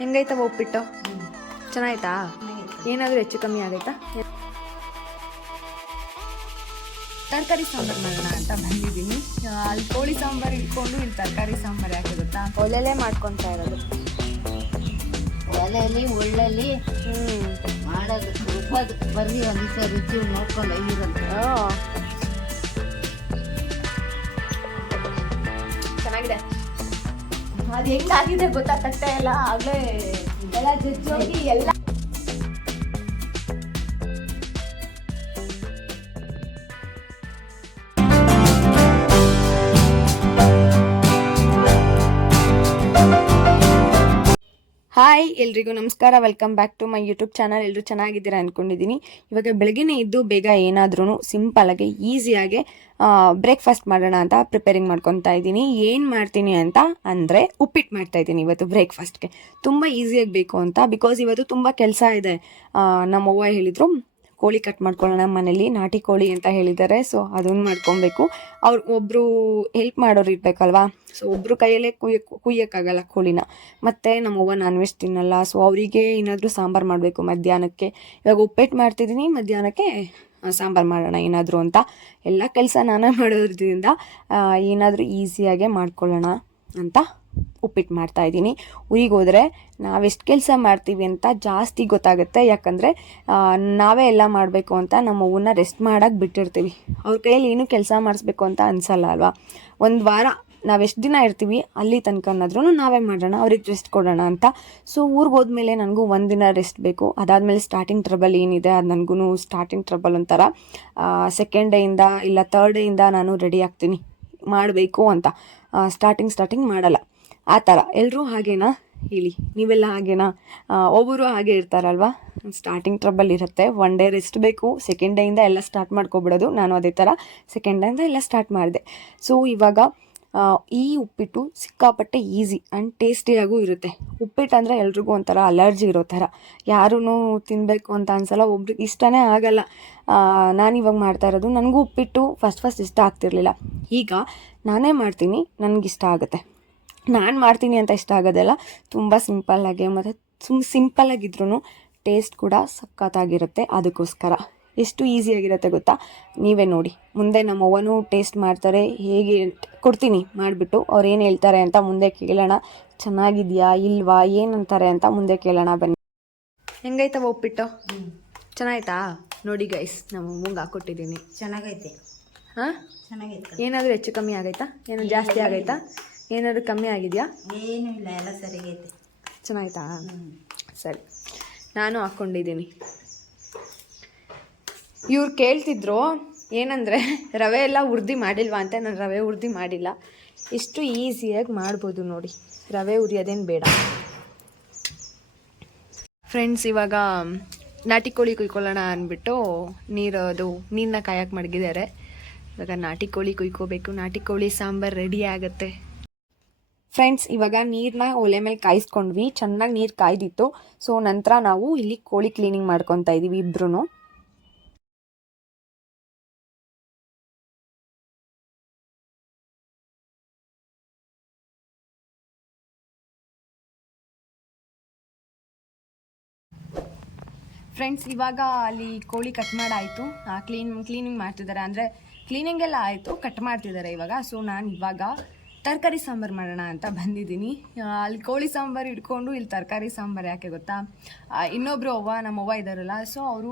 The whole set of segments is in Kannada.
ಹೆಂಗೈತವ ಉಪ್ಪಿಟ್ಟು? ಚೆನ್ನಾಯ್ತಾ ಏನಾದರೂ ಹೆಚ್ಚು ಕಮ್ಮಿ ಆಗೈತಾ? ತರಕಾರಿ ಸಾಂಬಾರು ಮಾಡೋಣ ಅಂತ ಬಂದಿದ್ದೀನಿ. ಅಲ್ಲಿ ಕೋಳಿ ಸಾಂಬಾರು ಇಟ್ಕೊಂಡು ಇಲ್ಲಿ ತರಕಾರಿ ಸಾಂಬಾರು ಯಾಕೆ ಗೊತ್ತಾ? ಒಲೆಲೇ ಮಾಡ್ಕೊತಾ ಇರೋದು. ಒಲೆಯಲ್ಲಿ ಒಳ್ಳಲ್ಲಿ ಮಾಡೋದು. ಉಪ್ಪದು ಬರ್ರಿ ಒಂದು ದಿವಸ ರುಚಿ ನೋಡ್ಕೊಂಡು ಐರಂತ ಅದು ಹೆಂಗಾಗಿದೆ ಗೊತ್ತಾ ಇಲ್ಲ. ಎಲ್ಲ ಆಗಲೇ ಎಲ್ಲ ಜಜ್ಜೋಗಿ ಎಲ್ಲ ಹಾಯ್, ಎಲ್ರಿಗೂ ನಮಸ್ಕಾರ. Welcome back to my YouTube channel ಎಲ್ಲರೂ ಚೆನ್ನಾಗಿದ್ದೀರಾ ಅಂದ್ಕೊಂಡಿದ್ದೀನಿ ಇವಾಗ ಬೆಳಗ್ಗೆನೇ ಇದ್ದು ಬೇಗ ಏನಾದ್ರೂ ಸಿಂಪಲಾಗಿ ಈಸಿಯಾಗಿ ಬ್ರೇಕ್ಫಾಸ್ಟ್ ಮಾಡೋಣ ಅಂತ ಪ್ರಿಪೇರಿಂಗ್ ಮಾಡ್ಕೊತಾ ಇದ್ದೀನಿ. ಏನು ಮಾಡ್ತೀನಿ ಅಂತ ಅಂದರೆ ಉಪ್ಪಿಟ್ಟು ಮಾಡ್ತಾ ಇದ್ದೀನಿ ಇವತ್ತು ಬ್ರೇಕ್ಫಾಸ್ಟ್ಗೆ ತುಂಬ ಈಸಿಯಾಗಿ ಬೇಕು ಅಂತ ಬಿಕಾಸ್ ಇವತ್ತು ತುಂಬ ಕೆಲಸ ಇದೆ. ನಮ್ಮ ನಮ್ಮವ್ವ ಹೇಳಿದರು ಕೋಳಿ ಕಟ್ ಮಾಡ್ಕೊಳ್ಳೋಣ ಮನೇಲಿ, ನಾಟಿ ಕೋಳಿ ಅಂತ ಹೇಳಿದ್ದಾರೆ, ಸೊ ಅದನ್ನು ಮಾಡ್ಕೊಬೇಕು. ಅವ್ರು ಒಬ್ಬರು ಹೆಲ್ಪ್ ಮಾಡೋರು ಇರಬೇಕಲ್ವಾ? ಸೊ ಒಬ್ಬರು ಕೈಯಲ್ಲೇ ಕುಯ್ಯ, ಕುಯ್ಯೋಕ್ಕಾಗಲ್ಲ ಕೋಳಿನ. ಮತ್ತು ನಮ್ಮವ್ವ ನಾನ್ ವೆಜ್ ತಿನ್ನಲ್ಲ ಸೊ ಅವರಿಗೆ ಏನಾದರೂ ಸಾಂಬಾರು ಮಾಡಬೇಕು ಮಧ್ಯಾಹ್ನಕ್ಕೆ. ಇವಾಗ ಉಪ್ಪಿಟ್ಟು ಮಾಡ್ತಿದ್ದೀನಿ, ಮಧ್ಯಾಹ್ನಕ್ಕೆ ಸಾಂಬಾರು ಮಾಡೋಣ ಏನಾದರೂ ಅಂತ. ಎಲ್ಲ ಕೆಲಸ ನಾನೇ ಮಾಡೋದ್ರಿಂದ ಏನಾದರೂ ಈಸಿಯಾಗೆ ಮಾಡ್ಕೊಳ್ಳೋಣ ಅಂತ ಉಪ್ಪಿಟ್ಟು ಮಾಡ್ತಾ ಇದ್ದೀನಿ. ಊರಿಗೆ ಹೋದರೆ ನಾವೆಷ್ಟು ಕೆಲಸ ಮಾಡ್ತೀವಿ ಅಂತ ಜಾಸ್ತಿ ಗೊತ್ತಾಗುತ್ತೆ. ಯಾಕಂದರೆ ನಾವೇ ಎಲ್ಲ ಮಾಡಬೇಕು ಅಂತ ನಮ್ಮ ಅವ್ವನ್ನ ರೆಸ್ಟ್ ಮಾಡೋಕ್ಕೆ ಬಿಟ್ಟಿರ್ತೀವಿ. ಅವ್ರ ಕೈಯಲ್ಲಿ ಏನೂ ಕೆಲಸ ಮಾಡಿಸ್ಬೇಕು ಅಂತ ಅನ್ಸಲ್ಲ ಅಲ್ವಾ? ಒಂದು ವಾರ ನಾವೆಷ್ಟು ದಿನ ಇರ್ತೀವಿ, ಅಲ್ಲಿ ತನಕನಾದ್ರೂ ನಾವೇ ಮಾಡೋಣ, ಅವ್ರಿಗೆ ರೆಸ್ಟ್ ಕೊಡೋಣ ಅಂತ. ಸೊ ಊರಿಗೆ ಹೋದ್ಮೇಲೆ ನನಗೂ ಒಂದಿನ ರೆಸ್ಟ್ ಬೇಕು. ಅದಾದಮೇಲೆ ಸ್ಟಾರ್ಟಿಂಗ್ ಟ್ರಬಲ್ ಏನಿದೆ, ಅದು ನನಗೂ ಸ್ಟಾರ್ಟಿಂಗ್ ಟ್ರಬಲ್ ಒಂಥರ ಸೆಕೆಂಡ್ ಡೇಯಿಂದ ಇಲ್ಲ ತರ್ಡ್ ಡೇಯಿಂದ ನಾನು ರೆಡಿ ಆಗ್ತೀನಿ. ಮಾಡಬೇಕು ಅಂತ. ಸ್ಟಾರ್ಟಿಂಗ್ ಸ್ಟಾರ್ಟಿಂಗ್ ಮಾಡಲ್ಲ. ಆ ಥರ ಎಲ್ಲರೂ ಹಾಗೇನಾ? ಹೇಳಿ. ನೀವೆಲ್ಲ ಹಾಗೇನಾ? ಒಬ್ಬರು ಹಾಗೆ ಇರ್ತಾರಲ್ವಾ? ಸ್ಟಾರ್ಟಿಂಗ್ ಟ್ರಬಲ್ ಇರುತ್ತೆ. ಒನ್ ಡೇ ರೆಸ್ಟ್ ಬೇಕು. ಸೆಕೆಂಡ್ ಡೇಯಿಂದ ಎಲ್ಲ ಸ್ಟಾರ್ಟ್ ಮಾಡ್ಕೊಬಿಡೋದು. ನಾನು ಅದೇ ಥರ ಸೆಕೆಂಡ್ ಡೇಯಿಂದ ಎಲ್ಲ ಸ್ಟಾರ್ಟ್ ಮಾಡಿದೆ. ಸೊ ಇವಾಗ ಈ ಉಪ್ಪಿಟ್ಟು ಸಿಕ್ಕಾಪಟ್ಟೆ ಈಸಿ ಆ್ಯಂಡ್ ಟೇಸ್ಟಿಯಾಗೂ ಇರುತ್ತೆ. ಉಪ್ಪಿಟ್ಟು ಅಂದರೆ ಎಲ್ರಿಗೂ ಒಂಥರ ಅಲರ್ಜಿ ಇರೋ ಥರ. ಯಾರೂ ತಿನ್ನಬೇಕು ಅಂತ ಅನ್ಸಲ್ಲ. ಒಬ್ರಿಗೆ ಇಷ್ಟನೇ ಆಗಲ್ಲ. ನಾನು ಇವಾಗ ಮಾಡ್ತಾ ಇರೋದು. ನನಗೂ ಉಪ್ಪಿಟ್ಟು ಫಸ್ಟ್ ಫಸ್ಟ್ ಇಷ್ಟ ಆಗ್ತಿರ್ಲಿಲ್ಲ. ಈಗ ನಾನೇ ಮಾಡ್ತೀನಿ. ನನಗಿಷ್ಟ ಆಗುತ್ತೆ. ನಾನು ಮಾಡ್ತೀನಿ ಅಂತ ಇಷ್ಟ ಆಗೋದೆಲ್ಲ ತುಂಬ ಸಿಂಪಲ್ಲಾಗಿ ಮತ್ತು ಸುಮ್ ಸಿಂಪಲ್ಲಾಗಿದ್ರೂ ಟೇಸ್ಟ್ ಕೂಡ ಸಖತ್ತಾಗಿರುತ್ತೆ ಅದಕ್ಕೋಸ್ಕರ. ಎಷ್ಟು ಈಸಿಯಾಗಿರುತ್ತೆ ಗೊತ್ತಾ? ನೀವೇ ನೋಡಿ. ಮುಂದೆ ನಮ್ಮ ಅವ್ವನೂ ಟೇಸ್ಟ್ ಮಾಡ್ತಾರೆ ಹೇಗೆ ಕೊಡ್ತೀನಿ ಮಾಡಿಬಿಟ್ಟು. ಅವ್ರು ಏನು ಹೇಳ್ತಾರೆ ಅಂತ ಮುಂದೆ ಕೇಳೋಣ. ಚೆನ್ನಾಗಿದೆಯಾ ಇಲ್ವಾ ಏನಂತಾರೆ ಅಂತ ಮುಂದೆ ಕೇಳೋಣ ಬನ್ನಿ. ಹೆಂಗೈತವ ಉಪ್ಪಿಟ್ಟು? ಚೆನ್ನಾಯ್ತಾ? ನೋಡಿ ಗೈಸ್ ನಮ್ಮ ಅಮ್ಮಂಗೆ ಹಾಕ್ಕೊಟ್ಟಿದ್ದೀನಿ ಚೆನ್ನಾಗೈತೆ. ಹಾಂ? ಚೆನ್ನಾಗೈತೆ. ಏನಾದರೂ ಹೆಚ್ಚು ಕಮ್ಮಿ ಆಗೈತಾ? ಏನು ಜಾಸ್ತಿ ಆಗೈತಾ? ಏನಾದರೂ ಕಮ್ಮಿ ಆಗಿದೆಯಾ? ಏನೂ ಇಲ್ಲ ಎಲ್ಲ ಸರಿಗೈತೆ. ಚೆನ್ನಾಯ್ತಾ ಸರಿ. ನಾನು ಹಾಕ್ಕೊಂಡಿದ್ದೀನಿ ಇವ್ರು ಕೇಳ್ತಿದ್ರು ಏನಂದರೆ ರವೆ ಎಲ್ಲ ಉರ್ದಿ ಮಾಡಿಲ್ವಾ ಅಂತ ನಾನು ರವೆ ಉರ್ದಿ ಮಾಡಿಲ್ಲ. ಇಷ್ಟು ಈಸಿಯಾಗಿ ಮಾಡ್ಬೋದು ನೋಡಿ. ರವೆ ಉರಿಯೋದೇನು ಬೇಡ. ಫ್ರೆಂಡ್ಸ್ ಇವಾಗ ನಾಟಿ ಕೋಳಿ ಕುಯ್ಕೊಳ್ಳೋಣ ಅಂದ್ಬಿಟ್ಟು ನೀರು ಅದು ನೀರನ್ನ ಕಾಯಕ್ಕೆ ಮಡಗಿದ್ದಾರೆ. ಇವಾಗ ನಾಟಿ ಕೋಳಿ ಕುಯ್ಕೋಬೇಕು. ನಾಟಿ ಕೋಳಿ ಸಾಂಬಾರು ರೆಡಿ ಆಗುತ್ತೆ. ಫ್ರೆಂಡ್ಸ್ ಇವಾಗ ನೀರನ್ನ ಒಲೆ ಮೇಲೆ ಕಾಯಿಸ್ಕೊಂಡ್ವಿ. ಚೆನ್ನಾಗಿ ನೀರು ಕಾಯ್ದಿತ್ತು. ಸೊ ನಂತರ ನಾವು ಇಲ್ಲಿ ಕೋಳಿ ಕ್ಲೀನಿಂಗ್ ಮಾಡ್ಕೊತಾ ಇದೀವಿ ಇಬ್ರು ಫ್ರೆಂಡ್ಸ್ ಇವಾಗ ಅಲ್ಲಿ ಕೋಳಿ ಕಟ್ ಮಾಡಾಯಿತು. ಕ್ಲೀನ್ ಕ್ಲೀನಿಂಗ್ ಮಾಡ್ತಿದ್ದಾರೆ ಅಂದರೆ ಕ್ಲೀನಿಂಗ್ ಎಲ್ಲ ಆಯಿತು ಕಟ್ ಮಾಡ್ತಿದ್ದಾರೆ ಇವಾಗ. ಸೊ ನಾನು ಇವಾಗ ತರಕಾರಿ ಸಾಂಬಾರು ಮಾಡೋಣ ಅಂತ ಬಂದಿದ್ದೀನಿ. ಅಲ್ಲಿ ಕೋಳಿ ಸಾಂಬಾರು ಇಟ್ಕೊಂಡು ಇಲ್ಲಿ ತರಕಾರಿ ಸಾಂಬಾರು ಯಾಕೆ ಗೊತ್ತಾ? ಇನ್ನೊಬ್ಬರು ಅವ್ವ, ನಮ್ಮ ಅವ್ವ ಇದ್ದಾರಲ್ಲ ಸೊ ಅವರು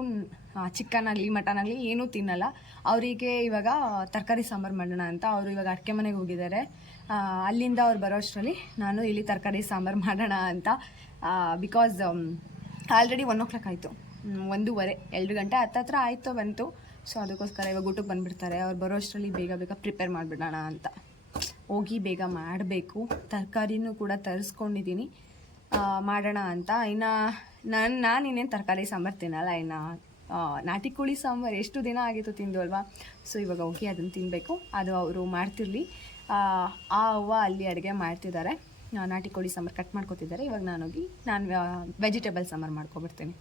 ಚಿಕನ್ ಆಗಲಿ ಮಟನ್ ಆಗಲಿ ಏನೂ ತಿನ್ನಲ್ಲ. ಅವರಿಗೆ ಇವಾಗ ತರಕಾರಿ ಸಾಂಬಾರು ಮಾಡೋಣ ಅಂತ ಅವರು ಇವಾಗ ಅಡಿಕೆ ಮನೆಗೆ ಹೋಗಿದ್ದಾರೆ. ಅಲ್ಲಿಂದ ಅವ್ರು ಬರೋಷ್ಟರಲ್ಲಿ ನಾನು ಇಲ್ಲಿ ತರಕಾರಿ ಸಾಂಬಾರು ಮಾಡೋಣ ಅಂತ because already one o'clock ಆಯಿತು. ಒಂದೂವರೆ, ಎರಡು ಗಂಟೆ ಹತ್ತತ್ರ ಆಯಿತು ಬಂತು. ಸೊ ಅದಕ್ಕೋಸ್ಕರ ಇವಾಗ ಊಟಕ್ಕೆ ಬಂದುಬಿಡ್ತಾರೆ. ಅವ್ರು ಬರೋಷ್ಟರಲ್ಲಿ ಬೇಗ ಬೇಗ ಪ್ರಿಪೇರ್ ಮಾಡಿಬಿಡೋಣ ಅಂತ. ಹೋಗಿ ಬೇಗ ಮಾಡಬೇಕು. ತರಕಾರಿನೂ ಕೂಡ ತರಿಸ್ಕೊಂಡಿದ್ದೀನಿ. ಮಾಡೋಣ ಅಂತ. ಇನ್ನು ನಾನು ನಾನು ಇನ್ನೇನು ತರಕಾರಿ ಸಾಂಬಾರು ತಿನ್ನಲ್ಲ. ಇನ್ನು ನಾಟಿ ಕೋಳಿ ಸಾಂಬಾರು ಎಷ್ಟು ದಿನ ಆಗಿತ್ತು ತಿಂದು ಅಲ್ವಾ ಸೊ ಇವಾಗ ಹೋಗಿ ಅದನ್ನು ತಿನ್ನಬೇಕು ಅದು ಅವರು ಮಾಡ್ತಿರಲಿ. ಆ ಅವ್ವ ಅಲ್ಲಿ ಅಡುಗೆ ಮಾಡ್ತಿದ್ದಾರೆ ನಾಟಿ ಕೋಳಿ ಸಾಂಬಾರು ಕಟ್ ಮಾಡ್ಕೊತಿದ್ದಾರೆ ಇವಾಗ ನಾನು ಹೋಗಿ ನಾನು ವೆಜಿಟೇಬಲ್ ಸಾಂಬಾರು ಮಾಡ್ಕೊಬಿಡ್ತೀನಿ.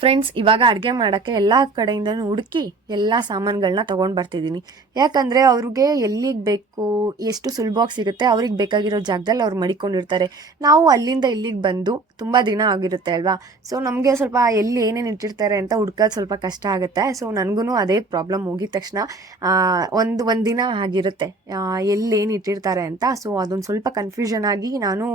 ಫ್ರೆಂಡ್ಸ್ ಇವಾಗ ಅಡುಗೆ ಮಾಡೋಕ್ಕೆ ಎಲ್ಲ ಕಡೆಯಿಂದನೂ ಹುಡುಕಿ ಎಲ್ಲ ಸಾಮಾನುಗಳನ್ನ ತೊಗೊಂಡು ಬರ್ತಿದ್ದೀನಿ. ಯಾಕಂದರೆ ಅವ್ರಿಗೆ ಎಲ್ಲಿಗೆ ಬೇಕು, ಎಷ್ಟು ಸುಲಭವಾಗಿ ಸಿಗುತ್ತೆ, ಅವ್ರಿಗೆ ಬೇಕಾಗಿರೋ ಜಾಗದಲ್ಲಿ ಅವ್ರು ಮಡಿಕೊಂಡಿರ್ತಾರೆ. ನಾವು ಅಲ್ಲಿಂದ ಇಲ್ಲಿಗೆ ಬಂದು ತುಂಬ ದಿನ ಆಗಿರುತ್ತೆ ಅಲ್ವಾ? ಸೊ ನಮಗೆ ಸ್ವಲ್ಪ ಎಲ್ಲಿ ಏನೇನು ಇಟ್ಟಿರ್ತಾರೆ ಅಂತ ಹುಡ್ಕೋದು ಸ್ವಲ್ಪ ಕಷ್ಟ ಆಗುತ್ತೆ. ಸೊ ನನಗೂ ಅದೇ ಪ್ರಾಬ್ಲಮ್ ಹೋಗಿದ ತಕ್ಷಣ ಒಂದು ಒಂದು ದಿನ ಆಗಿರುತ್ತೆ. ಎಲ್ಲಿ ಏನು ಇಟ್ಟಿರ್ತಾರೆ ಅಂತ. ಸೊ ಅದೊಂದು ಸ್ವಲ್ಪ ಕನ್ಫ್ಯೂಷನ್ ಆಗಿ ನಾನು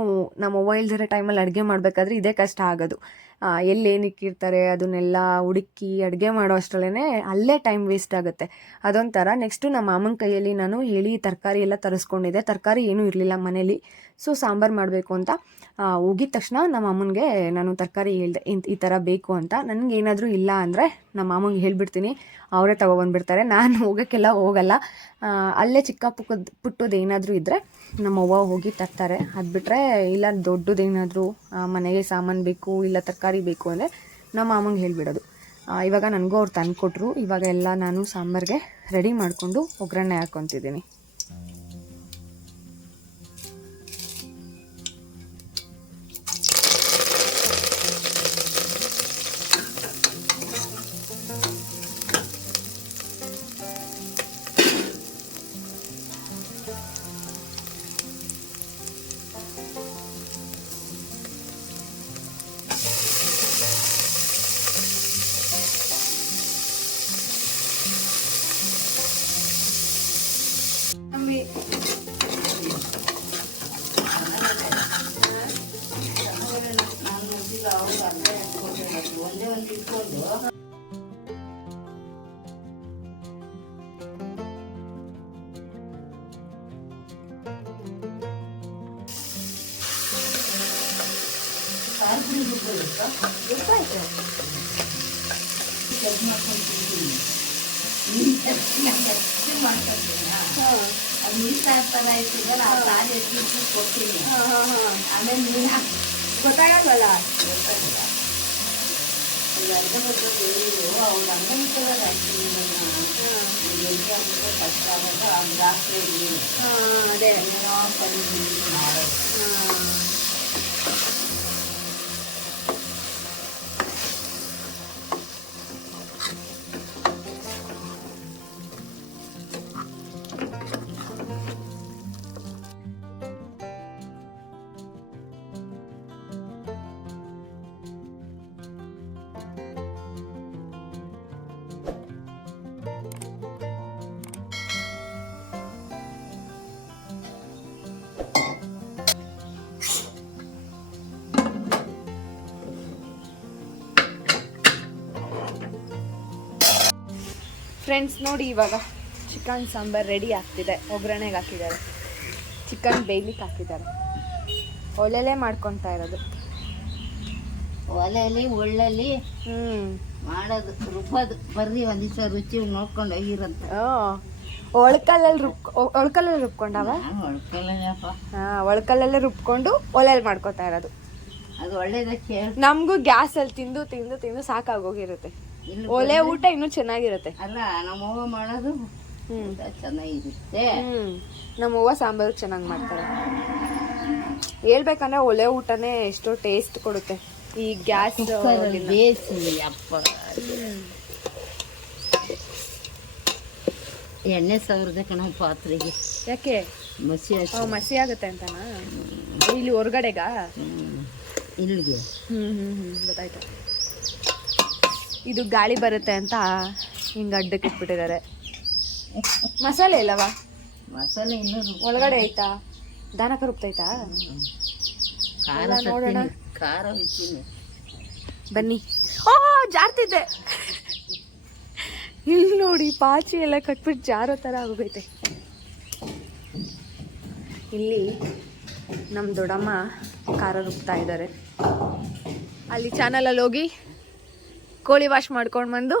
ನಮ್ಮ ಮೊಬೈಲ್ ಇರೋ ಟೈಮಲ್ಲಿ ಅಡುಗೆ ಮಾಡಬೇಕಾದ್ರೆ ಇದೇ ಕಷ್ಟ ಆಗೋದು. ಆ, ಎಲ್ಲಿ ಏನು ಇಕ್ಕಿರ್ತಾರೆ ಅದನ್ನೆಲ್ಲ ಹುಡುಕಿ ಅಡುಗೆ ಮಾಡೋ ಅಷ್ಟರಲ್ಲೇ ಅಲ್ಲೇ ಟೈಮ್ ವೇಸ್ಟ್ ಆಗುತ್ತೆ. ಅದೊಂಥರ ನೆಕ್ಸ್ಟು ನಮ್ಮ ಮಾಮನ ಕೈಯಲ್ಲಿ ನಾನು ಹೇಳಿ ತರಕಾರಿ ಎಲ್ಲ ತರಿಸ್ಕೊಂಡಿದ್ದೆ. ತರಕಾರಿ ಏನೂ ಇರಲಿಲ್ಲ ಮನೇಲಿ. ಸೊ ಸಾಂಬಾರು ಮಾಡಬೇಕು ಅಂತ ಹೋಗಿದ ತಕ್ಷಣ ನಮ್ಮ ಅಮ್ಮನಿಗೆ ನಾನು ತರಕಾರಿ ಹೇಳ್ದೆ ಈ ಥರ ಬೇಕು ಅಂತ. ನನಗೆ ಏನಾದರೂ ಇಲ್ಲ ಅಂದರೆ ನಮ್ಮ ಮಾಮಂಗೆ ಹೇಳಿಬಿಡ್ತೀನಿ, ಅವರೇ ತೊಗೊಬಂದ್ಬಿಡ್ತಾರೆ ನಾನು ಹೋಗೋಕ್ಕೆಲ್ಲ ಹೋಗಲ್ಲ. ಅಲ್ಲೇ ಚಿಕ್ಕ ಪುಕ್ಕದ ಪುಟ್ಟದ್ದು ಏನಾದರೂ ಇದ್ದರೆ ನಮ್ಮ ಅವ್ವ ಹೋಗಿ ತರ್ತಾರೆ. ಅದು ಬಿಟ್ಟರೆ ಇಲ್ಲ ದೊಡ್ಡದೇನಾದರೂ ಮನೆಗೆ ಸಾಮಾನು ಬೇಕು, ಇಲ್ಲ ತರಕಾರಿ ಬೇಕು ಅಂದರೆ ನಮ್ಮ ಮಾಮಂಗೆ ಹೇಳಿಬಿಡೋದು. ಇವಾಗ ನನಗೂ ಅವ್ರು ತಂದುಕೊಟ್ರು. ಇವಾಗ ಎಲ್ಲ ನಾನು ಸಾಂಬಾರಿಗೆ ರೆಡಿ ಮಾಡಿಕೊಂಡು ಒಗ್ಗರಣೆ ಹಾಕ್ಕೊತಿದ್ದೀನಿ ರುಬ್ಬೋದಕ್ಕ? ಚೆಕ್ ಮಾಡ್ಕೊಂಡು ತಿಂತೀನಿ. ನೀನ್ ಚೆಕ್- ನಾನ್ ಚೆಕ್ ಮಾಡ್ಕೊಂತೀನಾ? ಅದು ನೀರ್ ಸಾರ್ ಥರ ಇರ್ತದಲ್ಲ, ಆ ಸಾರ್ ಎತ್ಬಿಟ್ಟು ಕೊಡ್ತೀನಿ. ಆಮೇಲೆ ನೀನ್ ಹಾಕ್ ಗೊತ್ತಾಗಲ್ವಲ್ಲ ಗೊತ್ತಾಗಿಲ್ಲ. ಅದು ಅರ್ಧ ಬರ್ಧ ಬೇಯೋದು, ಅವ್ರು ಹಂಗೆ ಇಟ್ಕೊಳ್ಳೋದು actually ನನ್ನ. ಕಷ್ಟ ಆಗೋದು, ಜಾಸ್ತಿ ಇರ್ಲಿಲ್ಲ. ಅದೇ ಏನೋ ಕಲಿತು ಫ್ರೆಂಡ್ಸ್ ನೋಡಿ ಇವಾಗ ಚಿಕನ್ ಸಾಂಬಾರ್ ರೆಡಿ ಆಗ್ತಿದೆ. ಒಗ್ಗರಣೆಗೆ ಹಾಕಿದ್ದಾರೆ. ಚಿಕನ್ ಬೇಯ್ಲಿಕ್ಕೆ ಹಾಕಿದ್ದಾರೆ. ಒಲೆಲೇ ಮಾಡ್ಕೊತಾ ಇರೋದು. ಒಲೆಯಲ್ಲಿ ಒಳ್ಳಲ್ಲಿ ಹ್ಞೂ ಮಾಡೋದು ರುಬ್ಬೋದು. ಬರ್ರಿ ಒಂದ್ ದಿವಸ ರುಚಿ ನೋಡ್ಕೊಂಡು ಹೋಗಿರಂತ. ಒಳ್ಕಲ್ಲಲ್ಲಿ ರುಬ್ ಒಳ್ಕಲ್ಲಲ್ಲಿ ರುಬ್ಕೊಂಡವ? ಹಾಂ ಒಳ್ಕಲ್ಲಲ್ಲೇ ರುಬ್ಕೊಂಡು ಒಲೆಯಲ್ಲಿ ಮಾಡ್ಕೊತಾ ಇರೋದು. ಅದು ಒಳ್ಳೇದ ಕೇಳಿ ನಮಗೂ ಗ್ಯಾಸಲ್ಲಿ ತಿಂದು ತಿಂದು ತಿಂದು ಸಾಕಾಗೋಗಿರುತ್ತೆ ಒಲೆ ಊಟ ಇನ್ನೂ ಚೆನ್ನಾಗಿರುತ್ತೆ. ಅಲ್ಲ ನಮ್ಮವ್ವ ಮಾಡೋದು ಹ್ಞೂ ಚೆನ್ನಾಗಿರುತ್ತೆ. ಹ್ಞೂ ನಮ್ಮ ಅವ್ವ ಸಾಂಬಾರು ಚೆನ್ನಾಗಿ ಮಾಡ್ತಾರೆ. ಹೇಳ್ಬೇಕಂದ್ರೆ ಒಲೆ ಊಟನೇ ಎಷ್ಟೋ ಟೇಸ್ಟ್ ಕೊಡುತ್ತೆ. ಈ ಗ್ಯಾಸ್ ಬೇಯಿಸಿ ಅಪ್ಪ. ಎಣ್ಣೆ ಸಾವಿರದ ಕಣ ಪಾತ್ರೆಗೆ. ಯಾಕೆ? ಮಸಿ ಮಸಿ ಆಗುತ್ತೆ ಅಂತನಾ? ಇಲ್ಲಿ ಹೊರಗಡೆಗಾ. ಇಲ್ಲಿಗೆ. ಹ್ಮ್ ಹ್ಮ್ ಹ್ಮ್. ಗೊತ್ತಾಯ್ತು. ಇದು ಗಾಳಿ ಬರುತ್ತೆ ಅಂತ ಹಿಂಗೆ ಅಡ್ಡಕ್ಕೆ ಇಟ್ಬಿಟ್ಟಿದ್ದಾರೆ. ಮಸಾಲೆ ಇಲ್ಲವಾ? ಮಸಾಲೆ ಇನ್ನೂ ಒಳಗಡೆ ಐತಾ ದಾನ ಕರುಪ್ತೈತಾ ಖಾರ ನೋಡೋಣ. ಖಾರ ಬನ್ನಿ. ಓ ಜಾರ್ತಿದ್ದೆ ಇಲ್ಲಿ ನೋಡಿ ಪಾಚಿ ಎಲ್ಲ ಕಟ್ಬಿಟ್ಟು ಜಾರೋ ಥರ ಆಗೋಗೈತೆ. ಇಲ್ಲಿ ನಮ್ಮ ದೊಡ್ಡಮ್ಮ ಖಾರ ರುಬ್ತಾ ಇದ್ದಾರೆ. ಅಲ್ಲಿ ಚಾನಲಲ್ಲಿ ಹೋಗಿ ಕೋಳಿ ವಾಶ್ ಮಾಡ್ಕೊಂಡು ಬಂದು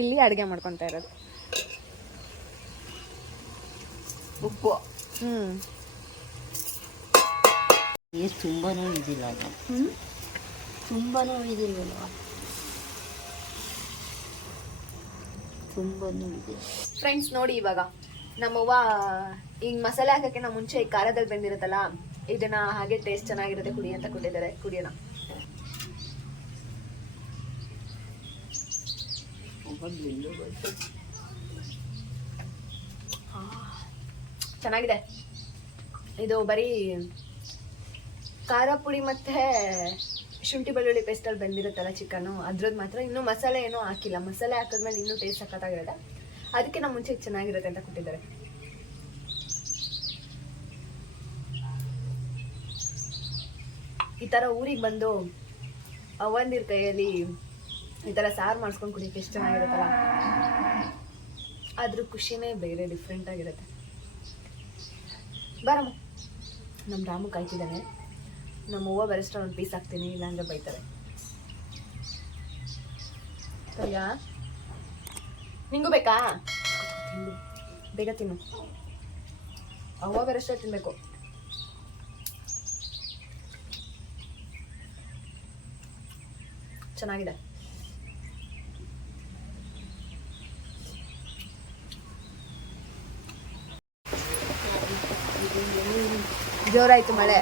ಇಲ್ಲಿ ಅಡುಗೆ ಮಾಡ್ಕೊತಾ ಇರೋದು. ಉಪ್ಪು. ಹ್ಞೂ ತುಂಬಾನೂ ಇದಿಲ್ಲ ಅದು. ತುಂಬಾನೂ ಇದಿಲ್ವಲ್ಲ? ತುಂಬಾನೂ ಇದೆ. ಫ್ರೆಂಡ್ಸ್ ನೋಡಿ ಇವಾಗ ನಮ್ಮವ್ವ ಈಗ ಮಸಾಲೆ ಹಾಕಕ್ಕೆ ನಾವು ಮುಂಚೆ ಈ ಖಾರದಲ್ಲಿ ಬಂದಿರುತ್ತಲ್ಲ ಇದನ್ನ ಹಾಗೆ ಟೇಸ್ಟ್ ಚೆನ್ನಾಗಿರುತ್ತೆ ಕುಡಿ ಅಂತ ಕೊಟ್ಟಿದ್ದಾರೆ. ಕುಡಿಯೋಣ. ಚೆನ್ನಾಗಿದೆ. ಇದು ಬರೀ ಖಾರ ಪುಡಿ ಮತ್ತೆ ಶುಂಠಿ ಬೆಳ್ಳುಳ್ಳಿ ಪೇಸ್ಟಲ್ಲಿ ಬಂದಿರುತ್ತಲ್ಲ ಚಿಕನು ಅದ್ರದ್ದು ಮಾತ್ರ. ಇನ್ನೂ ಮಸಾಲೆ ಏನೂ ಹಾಕಿಲ್ಲ. ಮಸಾಲೆ ಹಾಕಿದ್ಮೇಲೆ ಇನ್ನೂ ಟೇಸ್ಟ್ ಸಖತ್ತಾಗಿರುತ್ತೆ. ಅದಕ್ಕೆ ನಮ್ಮ ಮುಂಚೆ ಚೆನ್ನಾಗಿರುತ್ತೆ ಅಂತ ಕೊಟ್ಟಿದ್ದಾರೆ. ಈ ಥರ ಊರಿಗೆ ಬಂದು ಅವಂದಿರ ಕೈಯಲ್ಲಿ ಈ ಥರ ಸಾರು ಮಾಡಿಸ್ಕೊಂಡು ಕುಡಿಯೋಕೆ ಎಷ್ಟು ಚೆನ್ನಾಗಿರುತ್ತಲ್ಲ? ಅದ್ರ ಖುಷಿನೇ ಬೇರೆ ಡಿಫ್ರೆಂಟ್ ಆಗಿರುತ್ತೆ. ಬರಮ್ಮ. ನಮ್ಮ ರಾಮು ಕಾಯ್ತಿದ್ದಾನೆ. ನಮ್ಮ ಹೂವ ಬರೆಸ್ಟ್ರ ಒಂದು ಪೀಸ್ ಹಾಕ್ತೀನಿ, ಇಲ್ಲಾಂದ್ರೆ ಬೈತಾರೆ. ನಿಂಗೂ ಬೇಕಾ. ಬೇಗ ತಿನ್ನು. ಅವ್ವ ಬರೆಸ್ಟ್ರ ತಿನ್ಬೇಕು. ಚೆನ್ನಾಗಿದೆ. ಜೋರಾಯ್ತು ಮಳೆ.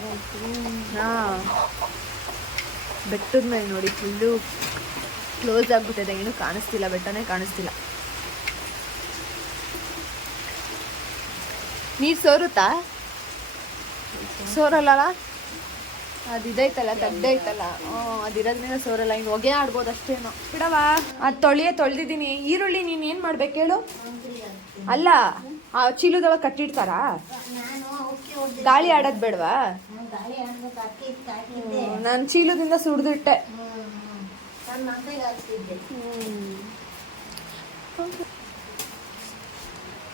ಹಾ. ಬೆಟ್ಟದ ಮೇಲೆ ನೋಡಿ ಫುಲ್ಲು ಕ್ಲೋಸ್ ಆಗ್ಬಿಟ್ಟಿದೆ. ಏನು ಕಾಣಿಸ್ತಿಲ್ಲ ಬೆಟ್ಟನೇ ಕಾಣಿಸ್ತಿಲ್ಲ. ನೀರು ಸೋರುತ್ತಾ? ಸೋರಲ್ಲ ಅದು ಇದೈತಲ್ಲ ದಡ್ಡೈತಲ್ಲ ಹ್ಞೂ ಅದಿರೋದ್ರಿಂದ ಸೋರಲ್ಲ. ಇನ್ನು ಹೊಗೆ ಆಡ್ಬೋದು ಅಷ್ಟೇನೋ. ಬಿಡವಾ ಅದು ತೊಳೆಯೇ ತೊಳೆದಿದ್ದೀನಿ. ಈರುಳ್ಳಿ ನೀನು ಏನು ಮಾಡ್ಬೇಕು ಹೇಳು? ಅಲ್ಲ ಆ ಚೀಲದೊಳಗೆ ಕಟ್ಟಿಡ್ತಾರಾ? ಗಾಳಿ ಆಡೋದು ಬೇಡವಾ? ಅಕ್ಕಿ ನಾನು ಚೀಲದಿಂದ ಸುಡ್ದಿಟ್ಟೆ.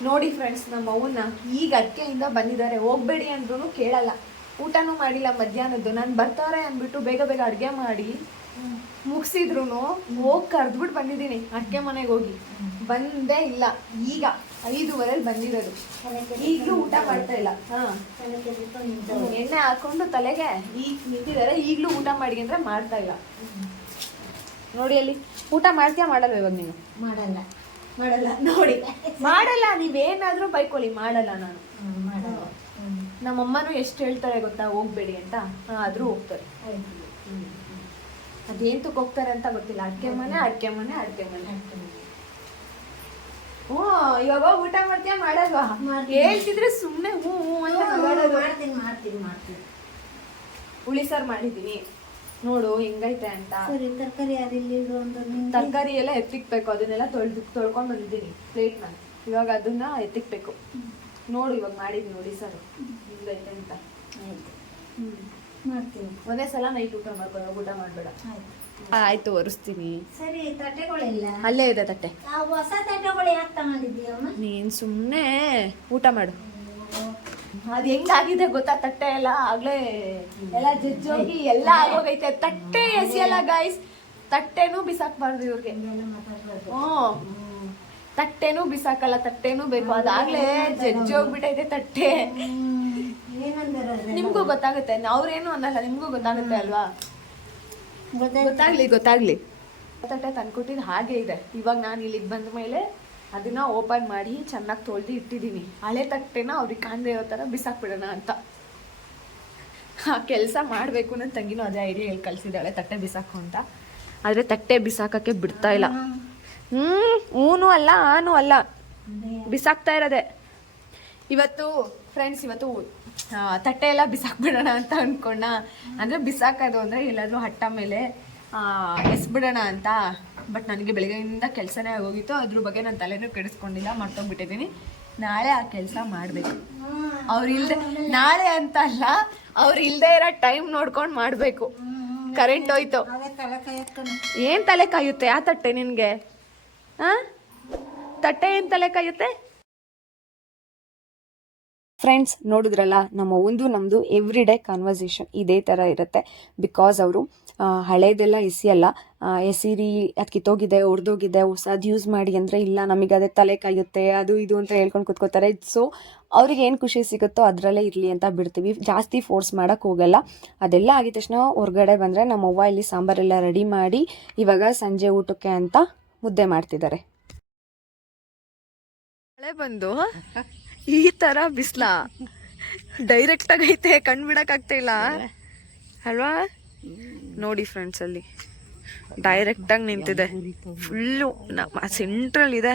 ನೋಡಿ ಫ್ರೆಂಡ್ಸ್ ನಮ್ಮ ಅವನ್ನ ಈಗ ಅಕ್ಕೆಯಿಂದ ಬಂದಿದ್ದಾರೆ. ಹೋಗ್ಬೇಡಿ ಅಂದ್ರೂ ಕೇಳಲ್ಲ. ಊಟನೂ ಮಾಡಿಲ್ಲ ಮಧ್ಯಾಹ್ನದ್ದು. ನಾನು ಬರ್ತಾರೆ ಅಂದ್ಬಿಟ್ಟು ಬೇಗ ಬೇಗ ಅಡುಗೆ ಮಾಡಿ ಮುಗಿಸಿದ್ರು ಹೋಗಿ ಕರೆದ್ಬಿಟ್ಟು ಬಂದಿದ್ದೀನಿ. ಅಡ್ಗೆ ಮನೆಗೆ ಹೋಗಿ. ಬಂದೇ ಇಲ್ಲ. ಈಗ ಐದುವರೆಲಿ ಬಂದಿರೋದು. ಈಗಲೂ ಊಟ ಮಾಡ್ತಾ ಇಲ್ಲ. ಎಣ್ಣೆ ಹಾಕೊಂಡು ತಲೆಗೆ ಈಗ ನಿಂತಿದ್ದಾರೆ. ಈಗಲೂ ಊಟ ಮಾಡಿ ಅಂದ್ರೆ ಮಾಡ್ತಾ ಇಲ್ಲ. ನೋಡಿ ಅಲ್ಲಿ ಊಟ ಮಾಡ್ತೀಯಾ ಮಾಡಲ್ವ ಇವಾಗ ನೀನು? ಮಾಡಲ್ಲ. ಮಾಡಲ್ಲ ನೋಡಿ. ಮಾಡಲ್ಲ ನೀವೇನಾದ್ರೂ ಬೈಕೊಳ್ಳಿ. ಮಾಡಲ್ಲ ನಾನು. ನಮ್ಮಮ್ಮನೂ ಎಷ್ಟು ಹೇಳ್ತಾರೆ ಗೊತ್ತಾ? ಹೋಗ್ಬೇಡಿ ಅಂತ. ಹಾ, ಆದ್ರೂ ಹೋಗ್ತಾರೆ. ಅದೇಂತಕ್ಕೆ ಹೋಗ್ತಾರೆ ಅಂತ ಗೊತ್ತಿಲ್ಲ. ಅಡ್ಕೆ ಮನೆ ಅಡ್ಕೆ ಮನೆ ಅಡ್ಕೆ ಮನೆ. ಆಯ್ತು. ಹ್ಞೂ ಇವಾಗ ಊಟ ಮಾಡ್ತೀಯ ಮಾಡಲ್ವಾ. ಹೇಳ್ತಿದ್ರೆ ಸುಮ್ಮನೆ ಹ್ಞೂ ಹ್ಞೂ ಅಂತ. ಮಾಡ್ತೀನಿ ಮಾಡ್ತೀನಿ ಮಾಡ್ತೀನಿ ಹುಳಿ ಸಾರು ಮಾಡಿದ್ದೀನಿ. ನೋಡು ಹೆಂಗೈತೆ ಅಂತ. ಸರಿ ತರಕಾರಿ ಯಾರಿಲ್ಲಿ ಇಡು ಒಂದು ತರಕಾರಿ ಎಲ್ಲ ಎತ್ತಿಕ್ಬೇಕು ಅದನ್ನೆಲ್ಲ ತೊಳ್ದು ತೊಳ್ಕೊಂಡು ಬಂದಿದ್ದೀನಿ ಪ್ಲೇಟ್ನ ಇವಾಗ ಅದನ್ನ ಎತ್ತಿಕ್ಬೇಕು. ನೋಡು ಇವಾಗ ಮಾಡಿದ್ ನೋಡಿ ಸರ್. ಹೆಂಗೈತೆ ಅಂತ. ಆಯ್ತು. ಹ್ಮ್. ಮಾಡ್ತೀನಿ. ಒಂದೇ ಸಲ ನೈಟ್ ಊಟ ಮಾಡ್ಕೊಂಡು ಊಟ ಮಾಡಬೇಡ. ಆಯ್ತು. ಒರೆಸ್ತೀನಿ. ಸರಿ ತಟ್ಟೆಗಳಿಲ್ಲ? ಅಲ್ಲೇ ಇದೆ ತಟ್ಟೆ. ಆ ಹೊಸ ತಟ್ಟೆಗಳು ಯಾಕೆ ತಗೊಂಡಿದ್ದೀಯಮ್ಮ? ನೀನ್ ಸುಮ್ಮನೆ ಊಟ ಮಾಡು. ಅದು ಹೆಂಗಾಗಿದೆ ಗೊತ್ತಾ ತಟ್ಟೆ ಎಲ್ಲ? ಆಗ್ಲೇ ಎಲ್ಲ ಜಜ್ಜೋಗಿ ಎಲ್ಲ ಆಗೋಗೈತೆ. ತಟ್ಟೆ ಎಸಿಯಲ್ಲ ಗಾಯ್ಸ್ ತಟ್ಟೆನೂ ಬಿಸಾಕ್ಬಾರ್ದು ಇವ್ರಿಗೆ. ಹ್ಞೂ ತಟ್ಟೆನೂ ಬಿಸಾಕಲ್ಲ ತಟ್ಟೆನೂ ಬೇಕು. ಅದಾಗ್ಲೇ ಜಜ್ಜೋಗ್ಬಿಟ್ಟೈತೆ ತಟ್ಟೆ. ನಿಮ್ಗೂ ಗೊತ್ತಾಗುತ್ತೆ. ಅವ್ರೇನು ಅನ್ನಲ್ಲ ನಿಮ್ಗೂ ಗೊತ್ತಾಗುತ್ತೆ ಅಲ್ವಾ? ಗೊತ್ತಾಗ್ಲಿ ಗೊತ್ತಾಗ್ಲಿ. ತಟ್ಟೆ ತಂದ್ಕೊಟ್ಟಿದ್ದು ಹಾಗೆ ಇದೆ. ಇವಾಗ ನಾನು ಇಲ್ಲಿಗೆ ಬಂದ ಮೇಲೆ ಅದನ್ನ ಓಪನ್ ಮಾಡಿ ಚೆನ್ನಾಗಿ ತೊಳ್ದು ಇಟ್ಟಿದ್ದೀನಿ ಹಳೆ ತಟ್ಟೆನ ಅವ್ರಿಗೆ ಕಾಣದೆ ಇರೋ ಥರ ಬಿಸಾಕ್ಬಿಡೋಣ ಅಂತ. ಆ ಕೆಲಸ ಮಾಡಬೇಕು ಅನ್ನೋ ತಂಗಿನೂ ಅದೇ ಐಡಿಯಾ ಹೇಳಿ ಕಳಿಸಿದ್ದಾಳೆ ತಟ್ಟೆ ಬಿಸಾಕು ಅಂತ. ಆದರೆ ತಟ್ಟೆ ಬಿಸಾಕಕ್ಕೆ ಬಿಡ್ತಾ ಇಲ್ಲ. ಹ್ಞೂ ಹೂನು ಅಲ್ಲ ಆನು ಅಲ್ಲ. ಬಿಸಾಕ್ತಾ ಇರೋದೆ. ಇವತ್ತು ಫ್ರೆಂಡ್ಸ್ ಇವತ್ತು ತಟ್ಟೆ ಎಲ್ಲ ಬಿಸಾಕ್ಬಿಡೋಣ ಅಂತ ಅನ್ಕೊಂಡ. ಅಂದರೆ ಬಿಸಾಕೋದು ಅಂದರೆ ಎಲ್ಲಾದರೂ ಹಟ್ಟ ಮೇಲೆ ಎಸ್ಬಿಡೋಣ ಅಂತ. ಬಟ್ ನನಗೆ ಬೆಳಗ್ಗೆಯಿಂದ ಕೆಲಸನೇ ಆಗೋಗಿತ್ತು. ಅದ್ರ ಬಗ್ಗೆ ನಾನು ತಲೆನೂ ಕೆಡಿಸ್ಕೊಂಡಿಲ್ಲ, ಮರ್ತೋಗ್ಬಿಟ್ಟಿದ್ದೀನಿ. ನಾಳೆ ಆ ಕೆಲಸ ಮಾಡಬೇಕು. ಅವ್ರು ಇಲ್ದೆ, ನಾಳೆ ಅಂತ ಅಲ್ಲ, ಅವ್ರು ಇರೋ ಟೈಮ್ ನೋಡ್ಕೊಂಡು ಮಾಡಬೇಕು. ಕರೆಂಟ್ ಹೋಯ್ತು. ಏನ್ ತಲೆ ಕಾಯುತ್ತೆ ಆ ತಟ್ಟೆ ನಿನಗೆ? ಹಾಂ ತಟ್ಟೆ ಏನು ತಲೆ ಕಾಯುತ್ತೆ? ಫ್ರೆಂಡ್ಸ್ ನೋಡಿದ್ರಲ್ಲ, ನಮ್ಮ ಒಂದು ನಮ್ಮದು ಎವ್ರಿ ಡೇ ಕಾನ್ವರ್ಸೇಷನ್ ಇದೇ ಥರ ಇರುತ್ತೆ. ಬಿಕಾಸ್ ಅವರು ಹಳೇದೆಲ್ಲ ಎಸಿಯಲ್ಲ. ಎಸಿರಿ, ಅದು ಕಿತ್ತೋಗಿದೆ ಒಡೆದೋಗಿದೆ ಹೊಸದು ಯೂಸ್ ಮಾಡಿ ಅಂದರೆ ಇಲ್ಲ, ನಮಗೆ ಅದೇ ತಲೆ ಕಾಯುತ್ತೆ, ಅದು ಇದು ಅಂತ ಹೇಳ್ಕೊಂಡು ಕೂತ್ಕೋತಾರೆ. ಸೊ ಅವ್ರಿಗೆ ಏನು ಖುಷಿ ಸಿಗುತ್ತೋ ಅದರಲ್ಲೇ ಇರಲಿ ಅಂತ ಬಿಡ್ತೀವಿ. ಜಾಸ್ತಿ ಫೋರ್ಸ್ ಮಾಡೋಕ್ಕೆ ಹೋಗಲ್ಲ. ಅದೆಲ್ಲ ಆಗಿದ ತಕ್ಷಣ ಹೊರಗಡೆ ಬಂದರೆ ನಮ್ಮ ಅವ್ವ ಇಲ್ಲಿ ಸಾಂಬಾರೆಲ್ಲ ರೆಡಿ ಮಾಡಿ ಇವಾಗ ಸಂಜೆ ಊಟಕ್ಕೆ ಅಂತ ಮುದ್ದೆ ಮಾಡ್ತಿದ್ದಾರೆ. ಬಂದು. ಈ ತರ ಬಿಸ್ಲಾ. ಡೈರೆಕ್ಟ್ ಆಗೈತೆ ಕಣ್ ಬಿಡಕ್ ಆಗ್ತಾ ಇಲ್ಲ. ಅಲ್ವಾ? ನೋಡಿ ಫ್ರೆಂಡ್ಸ್ ಅಲ್ಲಿ. ಡೈರೆಕ್ಟ್ ಆಗಿ ನಿಂತಿದೆ. ಫುಲ್ಲು ಸೆಂಟ್ರಲ್ ಇದೆ.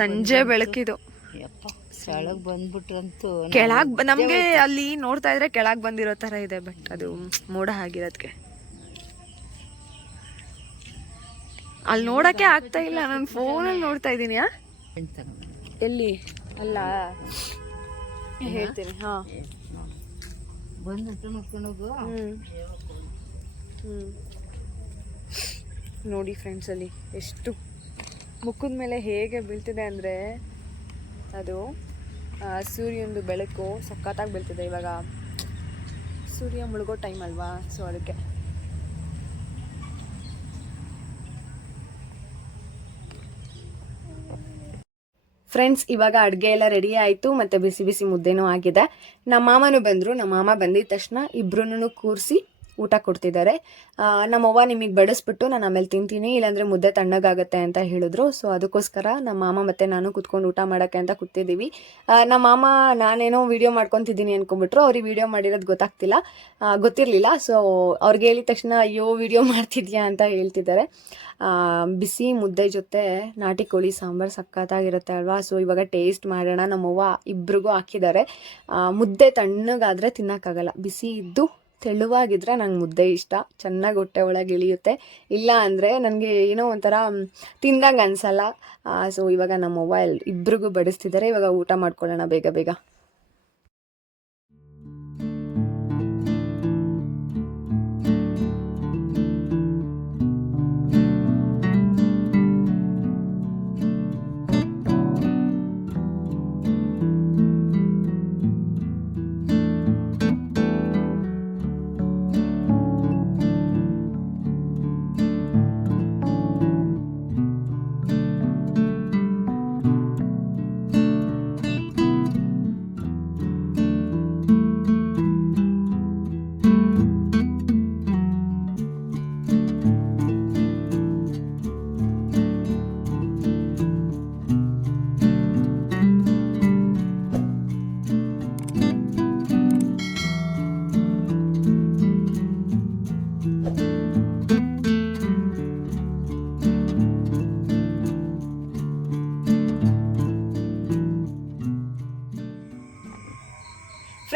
ಸಂಜೆ ಬೆಳಕಿದು. ಕೆಳಗ್ ಬಂದ್ಬಿಟ್ರಂತೂ ಕೆಳಗ್ ನಮ್ಗೆ ಅಲ್ಲಿ ನೋಡ್ತಾ ಇದ್ರೆ ಕೆಳಗ್ ಬಂದಿರೋ ತರ ಇದೆ ಬಟ್ ಅದು ಮೋಡ ಆಗಿರೋದಕ್ಕೆ ಅಲ್ಲಿ ನೋಡಕ್ಕೆ ಆಗ್ತಾ ಇಲ್ಲ ನಾನು ಫೋನಲ್ಲಿ ನೋಡ್ತಾ ಇದ್ದೀನಿ ಎಲ್ಲಿ? ಅಲ್ಲ. ಹೇಳ್ತೀನಿ ಹಾ. ಬಂದ್ಬಿಟ್ಟು ನೋಡ್ಕೊಂಡು ಹ್ಞೂ ನೋಡಿ ಫ್ರೆಂಡ್ಸ್ ಅಲ್ಲಿ ಎಷ್ಟು ಮುಖದ ಮೇಲೆ ಹೇಗೆ ಬೀಳ್ತಿದೆ ಅಂದರೆ ಅದು ಆ, ಸೂರ್ಯಂದು ಬೆಳಕು ಸಖತ್ತಾಗಿ ಬೀಳ್ತಿದೆ ಇವಾಗ. ಸೂರ್ಯ ಮುಳುಗೋ ಟೈಮ್ ಅಲ್ವಾ ಸೊ ಅದಕ್ಕೆ. ಫ್ರೆಂಡ್ಸ್ ಇವಾಗ ಅಡುಗೆ ಎಲ್ಲ ರೆಡಿ ಆಯಿತು, ಮತ್ತು ಬಿಸಿ ಬಿಸಿ ಮುದ್ದೆನೂ ಆಗಿದೆ. ನಮ್ಮ ಮಾಮನೂ ಬಂದರು ನಮ್ಮ ಮಾಮ ಬಂದಿದ ತಕ್ಷಣ ಇಬ್ರು ಕೂರಿಸಿ ಊಟ ಕೊಡ್ತಿದ್ದಾರೆ. ನಮ್ಮವ್ವ ನಿಮಗೆ ಬಡಿಸ್ಬಿಟ್ಟು ನಾನು ಆಮೇಲೆ ತಿಂತೀನಿ, ಇಲ್ಲಾಂದರೆ ಮುದ್ದೆ ತಣ್ಣಗಾಗತ್ತೆ ಅಂತ ಹೇಳಿದ್ರು. ಸೊ ಅದಕ್ಕೋಸ್ಕರ ನಮ್ಮ ಮಾಮ ಮತ್ತು ನಾನು ಕುತ್ಕೊಂಡು ಊಟ ಮಾಡೋಕ್ಕೆ ಅಂತ ಕೂತಿದ್ದೀವಿ. ನಮ್ಮ ಮಾಮ ನಾನೇನೋ ವೀಡಿಯೋ ಮಾಡ್ಕೊತಿದ್ದೀನಿ ಅಂದ್ಕೊಂಬಿಟ್ರು ಅವ್ರಿಗೆ ವೀಡಿಯೋ ಮಾಡಿರೋದು ಗೊತ್ತಾಗ್ತಿಲ್ಲ. ಗೊತ್ತಿರಲಿಲ್ಲ. ಸೊ ಅವ್ರಿಗೆ ಹೇಳಿದ ತಕ್ಷಣ, ಅಯ್ಯೋ ವಿಡಿಯೋ ಮಾಡ್ತಿದ್ಯಾ? ಅಂತ ಹೇಳ್ತಿದ್ದಾರೆ. ಬಿಸಿ ಮುದ್ದೆ ಜೊತೆ ನಾಟಿ ಕೋಳಿ ಸಾಂಬಾರು ಸಖತ್ತಾಗಿರುತ್ತೆ ಅಲ್ವಾ? ಸೊ ಇವಾಗ ಟೇಸ್ಟ್ ಮಾಡೋಣ. ನಮ್ಮವ್ವ ಇಬ್ರಿಗೂ ಹಾಕಿದ್ದಾರೆ. ಮುದ್ದೆ ತಣ್ಣಗಾದರೆ ತಿನ್ನೋಕ್ಕಾಗಲ್ಲ. ಬಿಸಿ ಇದ್ದು ತೆಳುವಾಗಿದ್ರೆ ನಂಗೆ ಮುದ್ದೆ ಇಷ್ಟ. ಚೆನ್ನಾಗಿ ಹೊಟ್ಟೆ ಒಳಗೆ ಇಳಿಯುತ್ತೆ. ಇಲ್ಲ ಅಂದರೆ ನನಗೆ ಏನೋ ಒಂಥರ ತಿಂದಂಗೆ ಅನ್ಸಲ್ಲ. ಸೊ ಇವಾಗ ನಮ್ಮ ಮೊಬೈಲ್ ಇಬ್ಬರಿಗೂ ಬಡಿಸ್ತಿದ್ದಾರೆ ಇವಾಗ ಊಟ ಮಾಡ್ಕೊಳ್ಳೋಣ ಬೇಗ ಬೇಗ.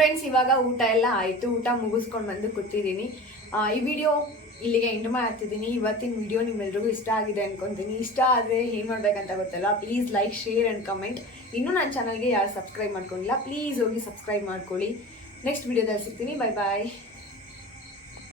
ಫ್ರೆಂಡ್ಸ್ ಇವಾಗ ಊಟ ಎಲ್ಲ ಆಯಿತು. ಊಟ ಮುಗಿಸ್ಕೊಂಡು ಬಂದು ಕೂತಿದ್ದೀನಿ. ಈ ವಿಡಿಯೋ ಇಲ್ಲಿಗೆ ಎಂಟು ಮಾಡ್ತಿದ್ದೀನಿ. ಇವತ್ತಿನ ವಿಡಿಯೋ ನಿಮ್ಮೆಲ್ರಿಗೂ ಇಷ್ಟ ಆಗಿದೆ ಅನ್ಕೊಂತೀನಿ. ಇಷ್ಟ ಆದರೆ ಏನು ಮಾಡ್ಬೇಕಂತ ಗೊತ್ತಲ್ಲ? Please like share and comment ಇನ್ನೂ ನನ್ನ ಚಾನಲ್ಗೆ ಯಾರು ಸಬ್ಸ್ಕ್ರೈಬ್ ಮಾಡ್ಕೊಂಡಿಲ್ಲ ಪ್ಲೀಸ್ ಹೋಗಿ ಸಬ್ಸ್ಕ್ರೈಬ್ ಮಾಡ್ಕೊಳ್ಳಿ. ನೆಕ್ಸ್ಟ್ ವಿಡಿಯೋದಲ್ಲಿ ಸಿಗ್ತೀನಿ. Bye bye